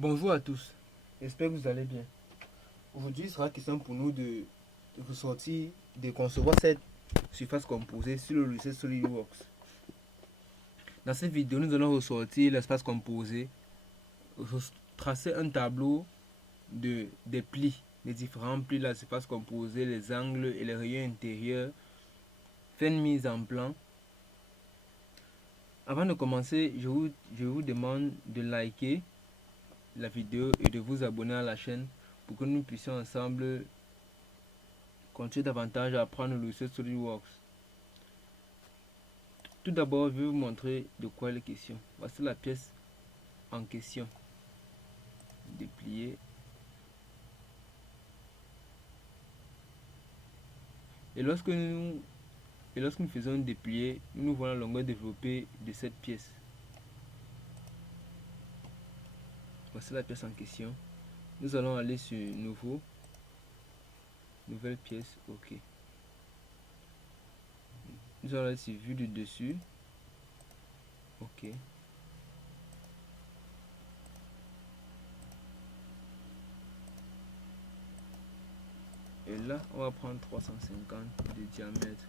Bonjour à tous, j'espère que vous allez bien. Aujourd'hui, il sera question pour nous de ressortir, de concevoir cette surface composée sur le logiciel SolidWorks. Dans cette vidéo, nous allons ressortir l'espace composé, tracer un tableau des plis, les différents plis de la surface composée, les angles et les rayons intérieurs, faire une mise en plan. Avant de commencer, je vous demande de liker la vidéo et de vous abonner à la chaîne pour que nous puissions ensemble continuer davantage à apprendre le logiciel SolidWorks. Tout d'abord, je vais vous montrer de quoi il est question. Voici la pièce en question. Déplier. Et lorsque nous faisons déplier, nous voyons la longueur développée de cette pièce. Voici la pièce en question. Nous allons aller sur nouveau, nouvelle pièce, ok. Nous allons aller sur vue du dessus, ok. Et là, on va prendre 350 de diamètre.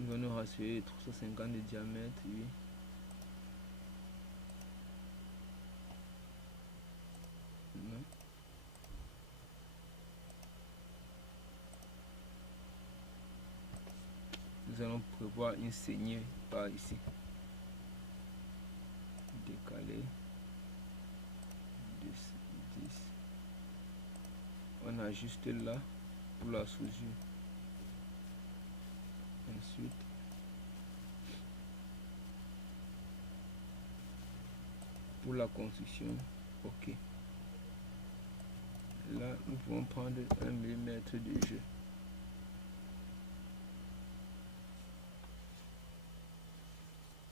Nous allons rassurer 350 de diamètre, oui. Non. Nous allons prévoir une saignée par ici. Décaler. 10. On ajuste là pour la soudure. Ensuite, pour la construction, ok. Là, nous pouvons prendre 1 mm de jeu.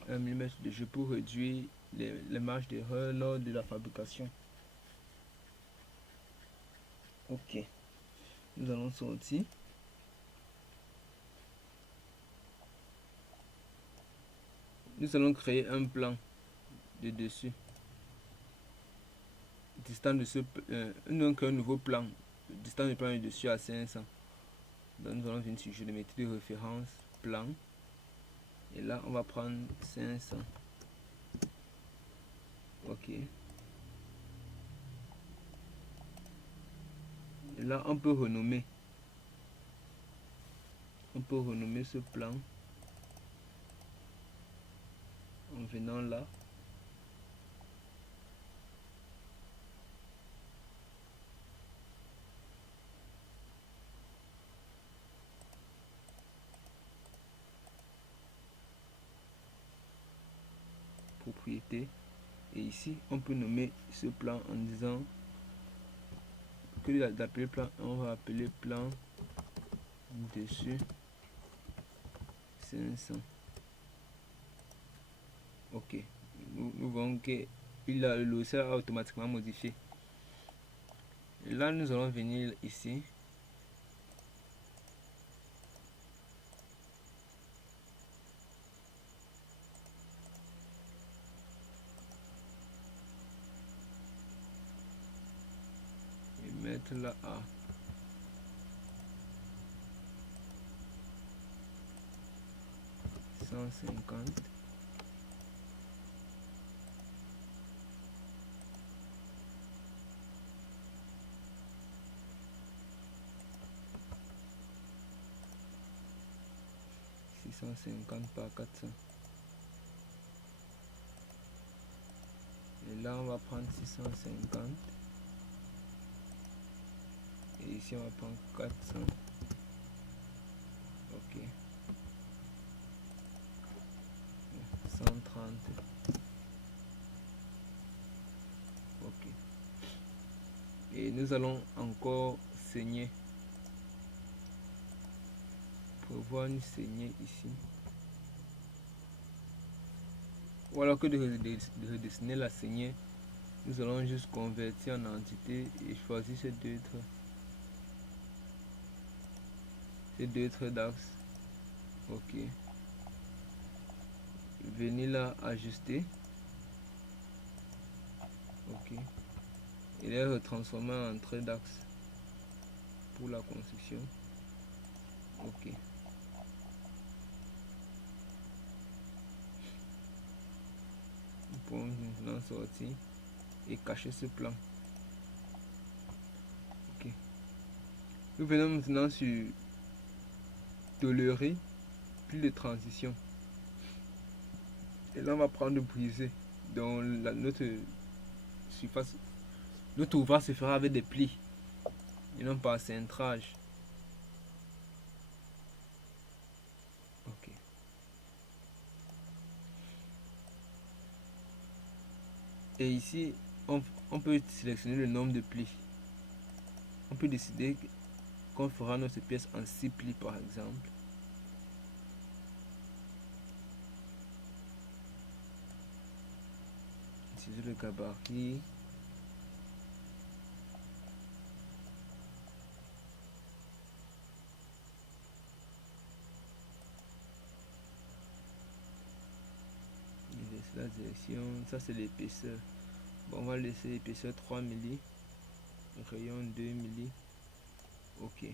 Un millimètre de jeu pour réduire les marges d'erreur lors de la fabrication. Ok. Nous allons sortir. Nous allons créer un plan de dessus. Distance de ce nous allons créer un nouveau plan. Distance de plan de dessus à 500. Donc nous allons venir sur jeu de méthode de référence, plan. Et là, on va prendre 500. Ok. Et là, on peut renommer. On peut renommer ce plan en venant là. Propriété. Et ici, on peut nommer ce plan en disant que d'appeler plan, on va appeler plan dessus 500. Ok. Nous voyons que le logiciel a automatiquement modifié. Et là, nous allons venir ici. Mettre là à 150. Par 400. Et là on va prendre 650. Et ici on va prendre 400. Ok. 130. Ok. Et nous allons encore saigner. Prévoir une saignée ici. Ou alors que de redessiner la saignée, nous allons juste convertir en entité et choisir ces deux traits. Ces deux traits d'axe. Ok. Venez là ajuster. Ok. Ok. Il est retransformé en trait d'axe pour la construction. Ok. Nous pouvons maintenant sortir et cacher ce plan. Ok. Nous venons maintenant sur tolérer plus de transition. Et là on va prendre briser. Donc notre surface, notre ouvrage se fera avec des plis et non pas cintrage. Ok. Et ici on peut sélectionner le nombre de plis. On peut décider qu'on fera notre pièce en 6 plis par exemple. Ici le gabarit. La direction, ça c'est l'épaisseur. Bon, on va laisser l'épaisseur 3 mm, rayon 2 mm. Ok.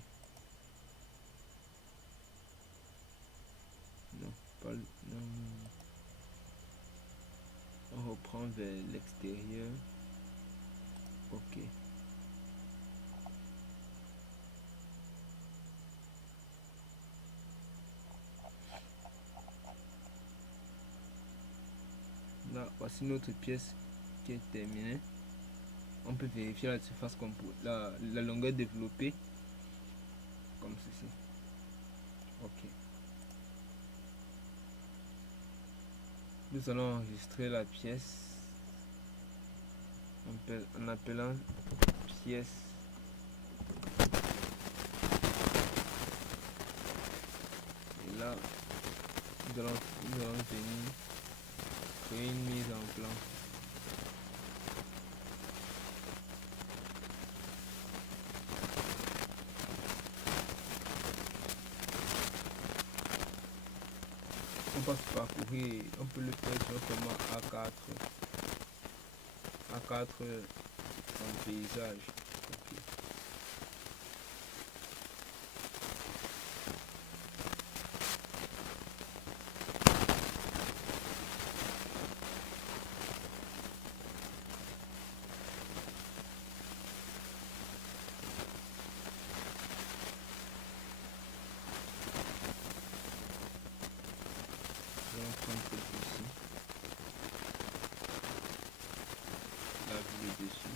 Non, pas non. On reprend vers l'extérieur. Ok. Là, voici notre pièce qui est terminée. On peut vérifier la surface la longueur développée comme ceci. Ok. Nous allons enregistrer la pièce en appelant pièce et là nous allons venir créer une mise en plan. On passe parcourir, on peut le faire sur format A4 en paysage. Okay. Je vais prendre celle-ci, la vue dessus.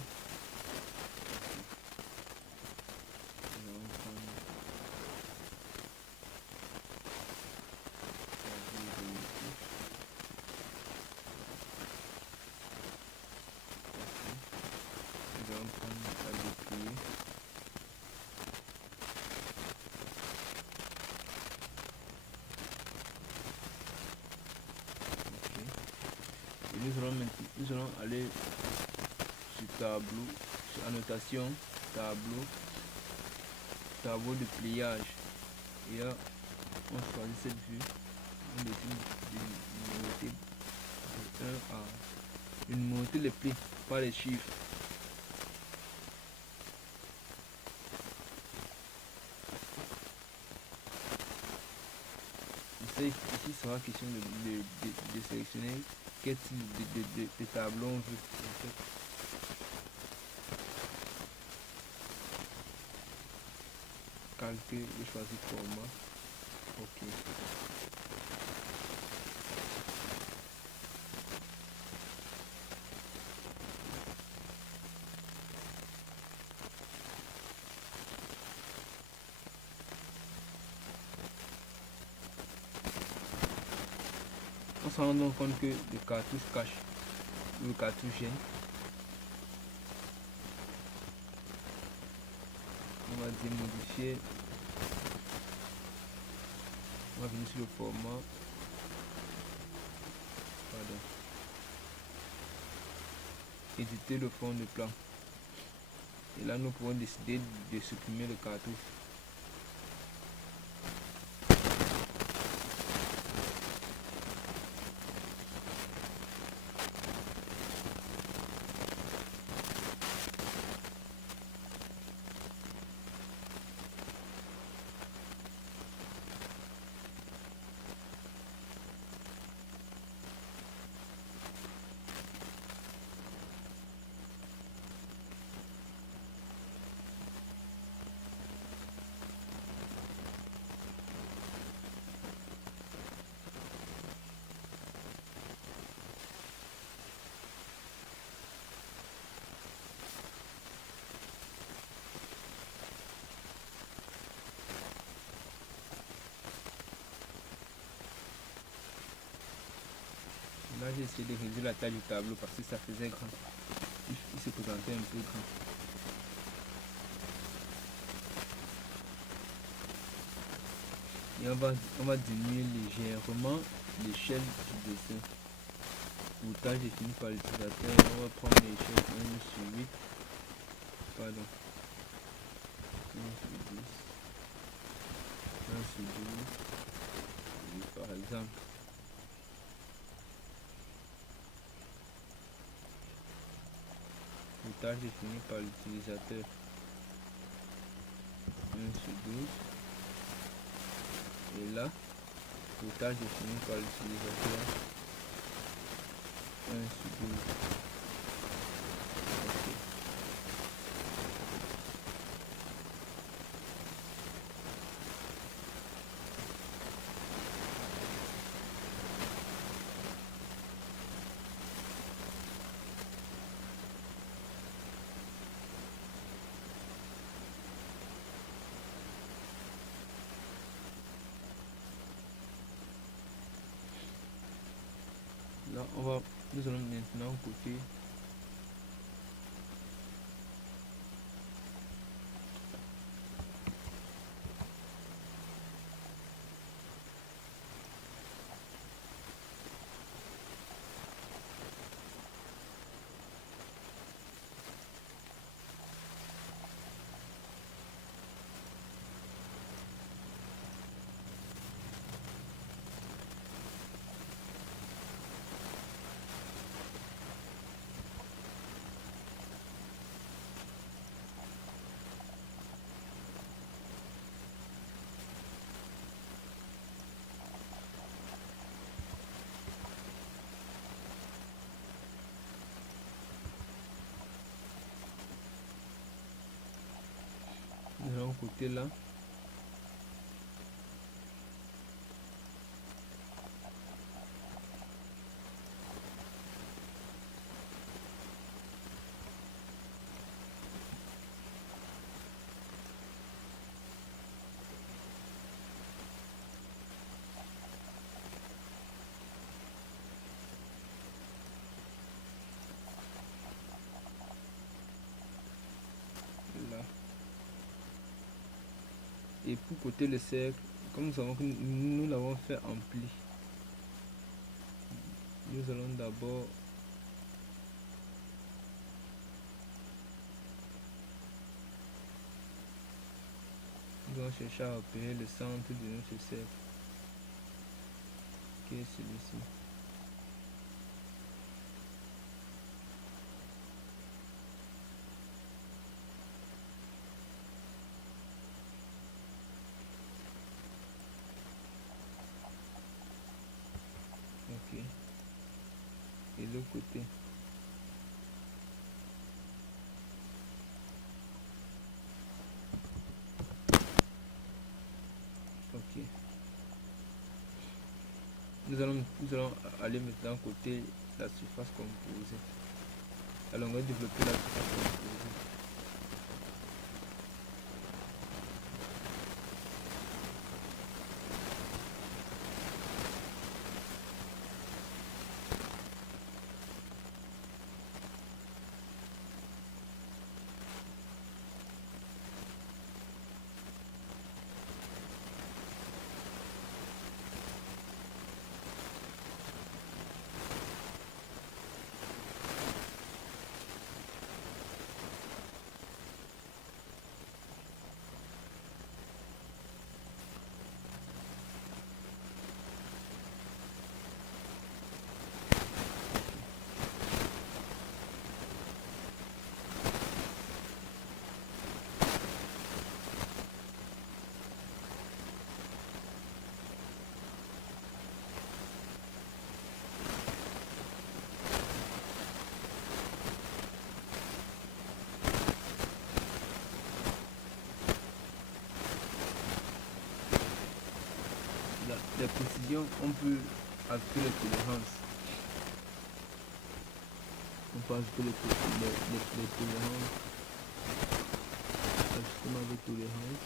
Nous allons aller sur tableau, sur annotation, tableau de pliage. Et là, on choisit cette vue. On décide de monter les plis, pas les chiffres. Ici sera question de sélectionner quel type de tableau on veut. En fait. Calquer et choisir format. Ok. On se rend donc compte que le cartouche cache, le cartouche gêne. On va dire modifier. On va venir sur le format. Pardon. Éditer le fond de plan. Et là, nous pouvons décider de supprimer le cartouche. j'ai essayé de réduire la taille du tableau parce que ça faisait grand. Il se présentait un peu grand. Et on va diminuer légèrement l'échelle du dessin. Pour tâche définie par l'utilisateur, on va prendre l'échelle 1/8. Pardon. 1/10. 1/12. Par exemple. Pour tâche définie par l'utilisateur. 1/12. Et là, pour tâche définie par l'utilisateur. 1/12. Ok. Là, nous allons maintenant copier de l'autre côté là. Là. Et pour côté le cercle, comme nous savons que nous l'avons fait en pli, nous allons d'abord chercher à repérer le centre de notre cercle, qui est celui-ci. Ok. Et l'autre côté. Ok. Nous allons aller maintenant côté la surface composée. Alors on va développer la surface composée. La précision, on peut ajouter les tolérances. On peut ajouter les tolérances. Ajustement avec tolérance.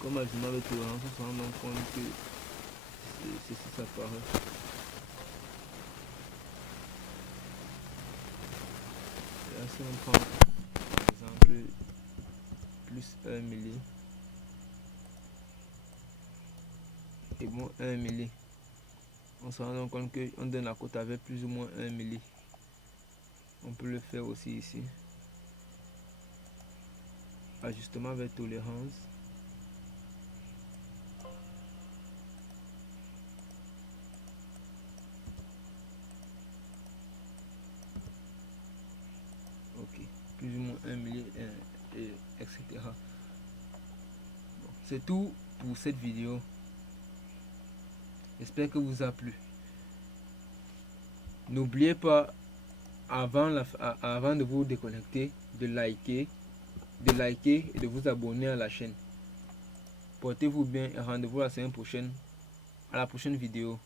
Comme ajustement avec tolérance, on se rend donc compte que c'est si ça paraît. Là, si on prend par exemple plus 1 milli et moins 1 milli, on se rend donc compte qu'on donne la cote avec plus ou moins 1 milli. On peut le faire aussi ici. Ajustement avec tolérance. Ok, plus ou moins 1 milli, etc. Bon, c'est tout pour cette vidéo. J'espère que vous a plu. N'oubliez pas, avant de vous déconnecter, de liker et de vous abonner à la chaîne. Portez-vous bien et rendez-vous la semaine prochaine à la prochaine vidéo.